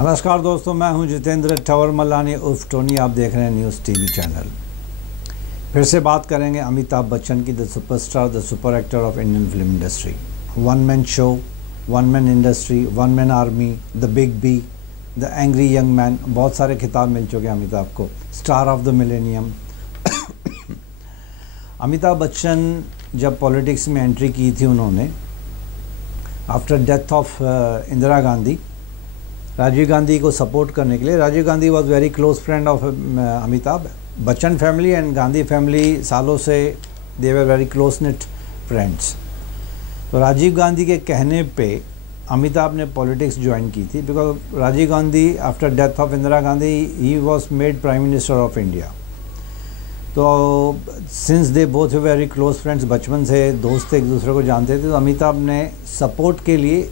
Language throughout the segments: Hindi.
नमस्कार दोस्तों, मैं हूं जितेंद्र टवर मलानी उर्फ टोनी। आप देख रहे हैं न्यूज़ टीवी चैनल। फिर से बात करेंगे अमिताभ बच्चन की, the superstar, the super actor of Indian film industry. One man show, one man industry, one man army, the big B, the angry young man, बहुत सारे खिताब मिल चुके हैं अमिताभ को। Star of the millennium. Amitabh Bachchan जब पॉलिटिक्स में एंट्री की थी उन्होंने, after death of Indira Gandhi, Rajiv Gandhi को सपोर्ट करने के लिए। Rajiv Gandhi was very close friend of Amitabh. Bachchan family and Gandhi family सालों से they were very close knit friends. तो राजीव गांधी के कहने पे अमिताभ ने पॉलिटिक्स ज्वाइन की थी, because Rajiv Gandhi after death of Indira Gandhi ही was made prime minister of India. तो since they both very close friends, बचपन से दोस्त थे, एक दूसरे को जानते थे, तो अमिताभ ने सपोर्ट के लिए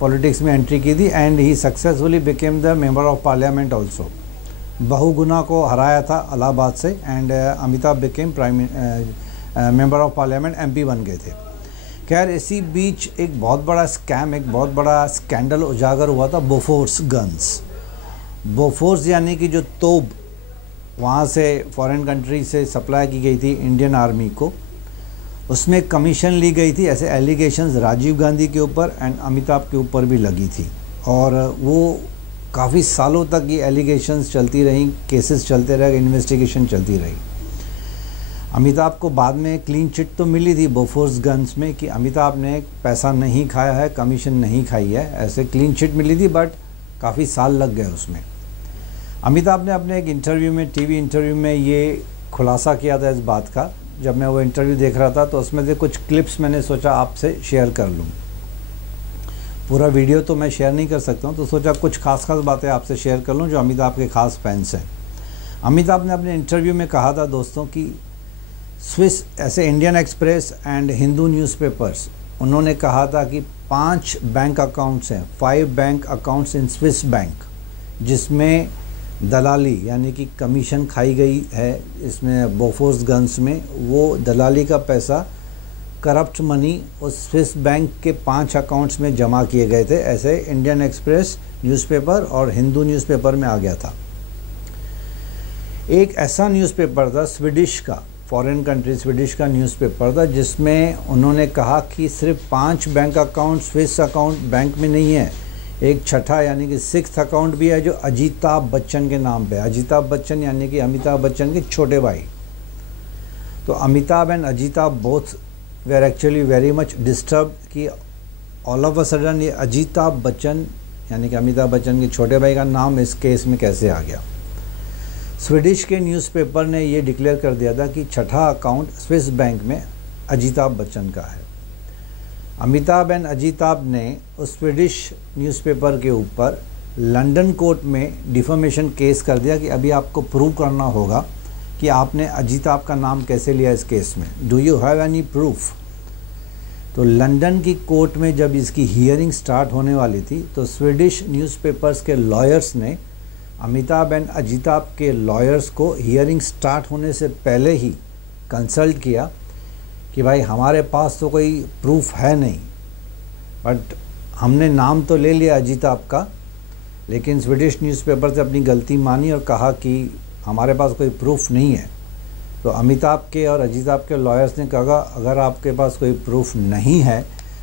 पॉलिटिक्स में एंट्री की थी and he successfully became the member of parliament also. Bahuguna को हराया था इलाहाबाद से and Amitabh became member of parliament, MP बन गए थे। खैर, इसी बीच एक बहुत बड़ा स्कैम, एक बहुत बड़ा स्कैंडल उजागर हुआ था, बोफोर्स गन्स। बोफोर्स यानी कि जो तोप वहाँ से फॉरेन कंट्री से सप्लाई की गई थी इंडियन आर्मी को, उसमें कमीशन ली गई थी। ऐसे एलिगेशंस राजीव गांधी के ऊपर एंड अमिताभ के ऊपर भी लगी थी और वो काफ़ी सालों तक ये एलिगेशंस चलती रहीं, केसेस चलते रहे, इन्वेस्टिगेशन चलती रही। अमिताभ को बाद में क्लीन चिट तो मिली थी बोफोर्स गन्स में कि अमिताभ ने पैसा नहीं खाया है, कमीशन नहीं खाई है, ऐसे क्लीन चिट मिली थी, बट काफ़ी साल लग गए उसमें। अमिताभ ने अपने एक इंटरव्यू में, टीवी इंटरव्यू में ये खुलासा किया था इस बात का। जब मैं वो इंटरव्यू देख रहा था तो उसमें से कुछ क्लिप्स मैंने सोचा आपसे शेयर कर लूँ। पूरा वीडियो तो मैं शेयर नहीं कर सकता हूँ, तो सोचा कुछ खास बातें आपसे शेयर कर लूँ जो अमिताभ के खास फैंस हैं। अमिताभ ने अपने इंटरव्यू में कहा था दोस्तों कि स्विस, ऐसे Indian express and Hindu newspapers, उन्होंने कहा था कि 5 बैंक अकाउंट्स हैं, 5 bank accounts in Swiss bank, जिसमें दलाली यानी कि कमीशन खाई गई है। इसमें बोफोर्स गन्स में वो दलाली का पैसा, करप्ट मनी उस स्विस बैंक के 5 अकाउंट्स में जमा किए गए थे। ऐसे इंडियन एक्सप्रेस न्यूज़पेपर और हिंदू न्यूज़पेपर में आ गया था। एक ऐसा न्यूज़पेपर था स्वीडिश का, फॉरेन कंट्री स्वीडिश का न्यूज़पेपर था, जिसमें उन्होंने कहा कि सिर्फ 5 bank account Swiss account bank में नहीं है, एक छठा यानी कि 6th अकाउंट भी है जो अजिताभ बच्चन के नाम पे। अजिताभ बच्चन यानी कि अमिताभ बच्चन के छोटे भाई। तो Amitabh and Ajitabh both were actually very much disturb कि ऑल ऑफ अ सडन ये अजिताभ बच्चन यानी कि अमिताभ बच्चन के छोटे भाई का नाम इस केस में कैसे आ गया। स्वीडिश के न्यूज़पेपर ने ये डिक्लेयर कर दिया था कि छठा अकाउंट स्विस बैंक में अजिताभ बच्चन का है। अमिताभ एंड अजिताभ ने उस स्वीडिश न्यूज़पेपर के ऊपर लंदन कोर्ट में डिफेमेशन केस कर दिया कि अभी आपको प्रूव करना होगा कि आपने अजिताभ का नाम कैसे लिया इस केस में, do you have any proof. तो लंदन की कोर्ट में जब इसकी हियरिंग स्टार्ट होने वाली थी तो स्वीडिश न्यूज़पेपर्स के लॉयर्स ने अमिताभ एंड अजिताभ के लॉयर्स को हियरिंग स्टार्ट होने से पहले ही कंसल्ट किया कि भाई हमारे पास तो कोई प्रूफ है नहीं, बट हमने नाम तो ले लिया अजिताभ का, लेकिन स्वीडिश न्यूज़पेपर से अपनी गलती मानी और कहा कि हमारे पास कोई प्रूफ नहीं है। तो अमिताभ के और अजिताभ के लॉयर्स ने कहा अगर आपके पास कोई प्रूफ नहीं है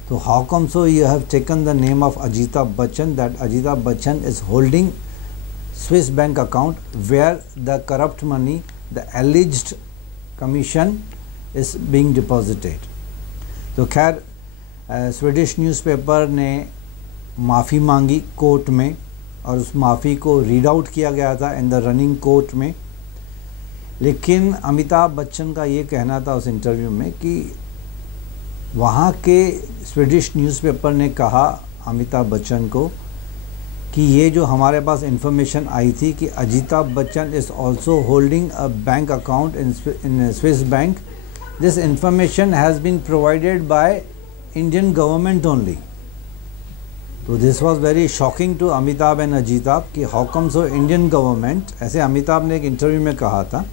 तो how come so you have taken the name of Ajitabh Bachchan, that Ajitabh Bachchan is holding Swiss bank account where the corrupt money, the alleged commission is being deposited। तो खैर स्वीडिश न्यूज़पेपर ने माफ़ी मांगी कोर्ट में और उस माफ़ी को रीड आउट किया गया था इन द रनिंग कोर्ट में। लेकिन अमिताभ बच्चन का ये कहना था उस इंटरव्यू में कि वहाँ के स्वीडिश न्यूज़पेपर ने कहा अमिताभ बच्चन को कि ये जो हमारे पास इंफॉर्मेशन आई थी कि Ajitabh Bachchan is also holding a bank account in Swiss bank, this information has been provided by Indian government only। तो this was very shocking to Amitabh and Ajitabh कि how come so Indian government, ऐसे अमिताभ ने एक इंटरव्यू में कहा था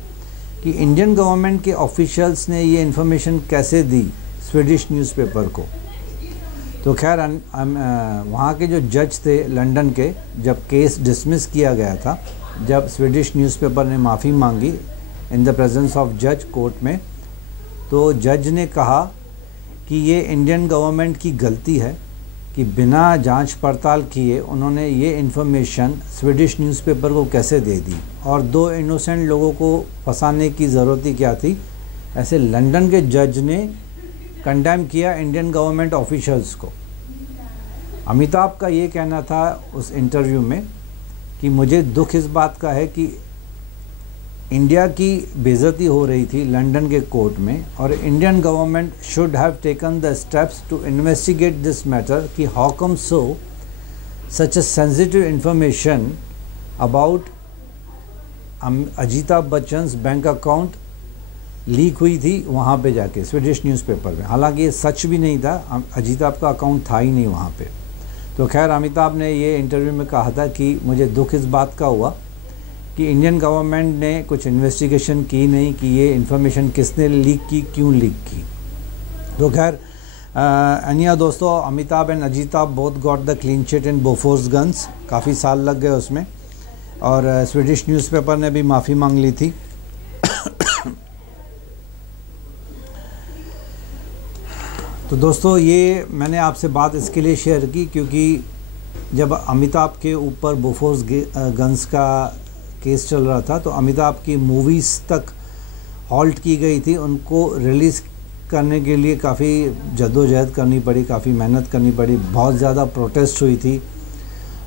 कि इंडियन गवर्नमेंट के ऑफिशियल्स ने ये इन्फॉर्मेशन कैसे दी स्वीडिश न्यूज़पेपर को। तो खैर वहाँ के जो जज थे लंदन के, जब केस डिसमिस किया गया था, जब स्वीडिश न्यूज़पेपर ने माफ़ी मांगी इन द प्रेजेंस ऑफ जज कोर्ट में, तो जज ने कहा कि ये इंडियन गवर्नमेंट की गलती है कि बिना जांच पड़ताल किए उन्होंने ये इन्फॉर्मेशन स्वीडिश न्यूज़पेपर को कैसे दे दी, और 2 इनोसेंट लोगों को फंसाने की ज़रूरत ही क्या थी। ऐसे लंदन के जज ने कंडेम किया इंडियन गवर्नमेंट ऑफिशियल्स को। अमिताभ का ये कहना था उस इंटरव्यू में कि मुझे दुख इस बात का है कि इंडिया की बेइज्जती हो रही थी लंदन के कोर्ट में, और Indian government should have taken the steps to investigate this matter कि how come so such a sensitive information about Ajitabh Bachchan's bank account leak हुई थी वहाँ पे जाके स्वीडिश न्यूज़पेपर में। हालांकि ये सच भी नहीं था, अजिताभ का अकाउंट था ही नहीं वहाँ पे। तो खैर अमिताभ ने ये इंटरव्यू में कहा था कि मुझे दुख इस बात का हुआ कि इंडियन गवर्नमेंट ने कुछ इन्वेस्टिगेशन की नहीं कि ये इन्फॉर्मेशन किसने लीक की, क्यों लीक की। तो खैर अनिया दोस्तों, Amitabh and Ajitabh both got the clean chit in Bofors guns. काफ़ी साल लग गए उसमें, और स्वीडिश न्यूज़पेपर ने भी माफ़ी मांग ली थी। तो दोस्तों, ये मैंने आपसे बात इसके लिए शेयर की क्योंकि जब अमिताभ के ऊपर बोफोर्स गन्स का केस चल रहा था, तो अमिताभ की मूवीज़ तक हॉल्ट की गई थी। उनको रिलीज़ करने के लिए काफ़ी जद्दोजहद करनी पड़ी, काफ़ी मेहनत करनी पड़ी, बहुत ज़्यादा प्रोटेस्ट हुई थी।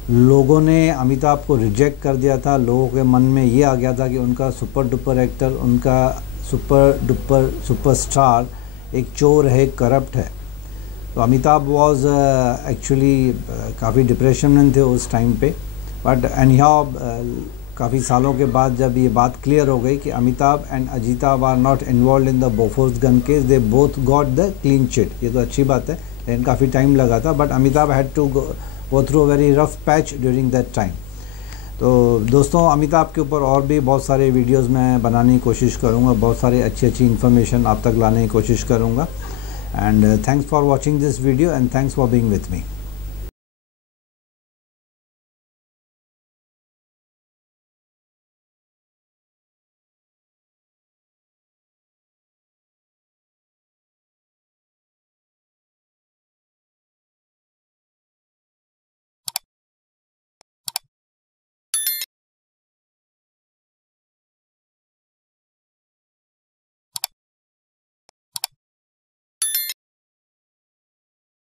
लोगों ने अमिताभ को रिजेक्ट कर दिया था। लोगों के मन में ये आ गया था कि उनका सुपर डुपर एक्टर, उनका सुपर डुपर सुपरस्टार एक चोर है, करप्ट है। तो अमिताभ वॉज एक्चुअली काफ़ी डिप्रेशन में थे उस टाइम पे। बट एनीहाउ काफ़ी सालों के बाद जब ये बात क्लियर हो गई कि Amitabh and Ajitabh are not involve in the Bofors gun case, they both got the clean chit, ये तो अच्छी बात है, लेकिन काफ़ी टाइम लगा था। But Amitabh had to go through a very rough patch during that time. तो दोस्तों, अमिताभ के ऊपर और भी बहुत सारे वीडियोस मैं बनाने की कोशिश करूँगा, बहुत सारे अच्छी इन्फॉर्मेशन आप तक लाने की कोशिश करूँगा। And thanks for watching this video and thanks for being with me.